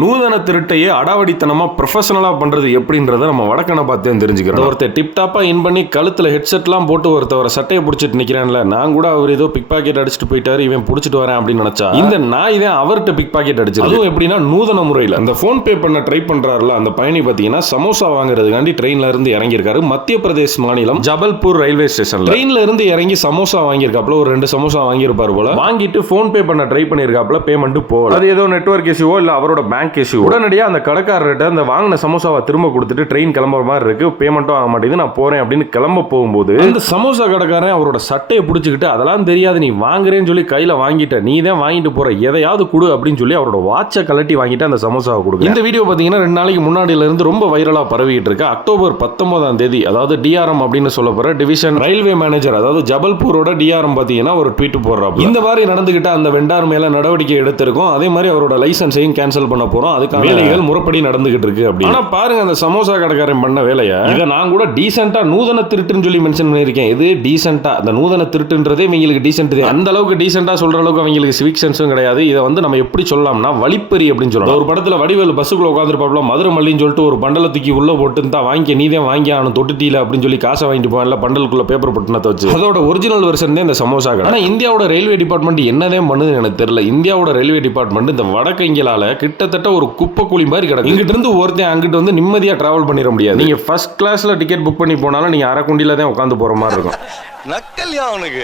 நூதன திருட்டையே அடாவடித்தனமா ப்ரொஃபஷனலா பண்றது எப்படின்றத நம்ம வடக்கனை பார்த்தே தெரிஞ்சுக்கிறோம். ஒருத்தர் டிப் டாப்பா இன் பண்ணி கழுத்துல ஹெட்செட்லாம் போட்டு ஒருத்தவரை சட்டையை பிடிச்சிட்டு நிக்கிறான்ல, நான் கூட அவர் ஏதோ பிக் பாக்கெட் அடிச்சுட்டு போயிட்டாரு, இவன் பிடிச்சிட்டு வரேன் அப்படின்னு நினைச்சா இந்த நாய் தான் அவர்கிட்ட பிக் பாக்கெட் அடிச்சு. அதுவும் எப்படின்னா நூதன முறையில் அந்த போன் பே பண்ண ட்ரை பண்றாருல அந்த பயணி பாத்தீங்கன்னா சமோசா வாங்குறதுக்காண்டி ட்ரெயின்ல இருந்து இறங்கியிருக்காரு. மத்திய பிரதேஷ் மாநிலம் ஜபல்பூர் ரயில்வே ஸ்டேஷன்ல ட்ரெயின்ல இருந்து இறங்கி சமோசா வாங்கியிருக்காப்ல. ஒரு 2 சமோசா வாங்கியிருப்பாரு போல. வாங்கிட்டு போன் பே பண்ண ட்ரை பண்ணியிருக்காப்ல. பேமெண்ட் போல. அது ஏதோ நெட்வொர்க் இஷ்யூவோ இல்ல அவரோட பேங்க் இஷ்யூ. உடனடியாக அந்த கடைக்காரர்கிட்ட அந்த வாங்கின சமோசாவை திரும்ப கொடுத்துட்டு ட்ரெயின் கிளம்புற மாதிரி இருக்கு, பேமெண்ட்டும் ஆக மாட்டேங்குது, நான் போறேன் அப்படின்னு கிளம்ப போகும்போது அந்த சமோசா கடைக்காரன் அவரோட சட்டையை பிடிச்சிக்கிட்டு அதெல்லாம் தெரியாது நீ வாங்குறேன்னு சொல்லி கையில வாங்கிட்ட, நீ தான் வாங்கிட்டு போற, எதையாவது கொடு அப்படின்னு சொல்லி அவரோட வாட்சை கலட்டி வாங்கிட்டு அந்த சமோசாவை கொடுக்கு. இந்த வீடியோ பாத்தீங்கன்னா 2 நாளைக்கு முன்னாடியில இருந்து ரொம்ப வைரலா பரவிட்டு இருக்கு. அக்டோபர் 19ஆம் தேதி, அதாவது டிஆர்எம் அப்படின்னு சொல்ல போற டிவிஷன் ரயில்வே மேனேஜர், அதாவது ஜபல்பூரோட டிஆர்எம் பாத்தீங்கன்னா ஒரு ட்வீட் போடுறாரு. இந்த மாதிரி நடந்துகிட்ட அந்த வெண்டார் மேல நடவடிக்கை எடுத்திருக்கோம், அதே மாதிரி அவரோட லைசன்ஸையும் கேன்சல் பண்ண போறோம், அதுக்கான வேலைகள் முறைப்படி நடந்துகிட்டு இருக்கு அப்படி. ஆனா பாருங்க அந்த சமோசா கடைக்காரன் பண்ண வேலையை, இதை நான் கூட டீசென்ட்டா நூதன திருட்டுன்னு சொல்லி மென்ஷன் பண்ணிருக்கேன். இது டீசென்ட்டா, அந்த நூதன திருட்டுன்றதே இவங்களுக்கு டீசென்ட், அந்த அளவுக்கு டீசென்ட்டா சொல்ற அளவுக்கு அவங்களுக்கு சிவிக் சென்ஸும் கிடையாது. இதை வந்து நம்ம எப்படி சொல்லலாம்னா வழிப்பறி அப்படின்னு சொல்லலாம். ஒரு படத்துல வடிவேலு பஸ்ஸுக்குள்ள உட்காந்துருப்பாப்ல, மதுரை மல்லின்னு சொல்லிட்டு ஒரு பண்டலை தூக்கி உள்ள போட்டு தான் வாங்கி நீதான் வாங்கி ஆனும் தொட்டுட்டீல அப்படின்னு சொல்லி காசை வாங்கிட்டு போவான்ல பண்டலுக்குள்ள பேப்பர் பட்டனத்தை வச்சு. அதோட ஒரிஜினல் வெர்ஷன் தான் இந்த சமோசா கடை. ஆனா இந்தியாவோட ரயில்வே டிபார்ட்மெண்ட் என்னதான் பண்ணுதுன்னு எனக்கு தெரியல. இந்தியாவோட ரயில்வே டிபார்ட்மெண்ட் இந்த வடக்கங்களால கிட்டத்தட்ட ஒரு குப்பை கூலி மாதிரி கிடக்கு. இங்கிட்ட இருந்து ஒருத்தன் அங்கிட்டு வந்து நிம்மதியா டிராவல் பண்ணிட முடியாது. நீங்க ஃபர்ஸ்ட் கிளாஸ்ல டிக்கெட் புக் பண்ணி போனாலும் நீங்க அரைக்குண்டில தான் உட்காந்து போற மாதிரி இருக்கும். நக்கல்யா அவனுக்கு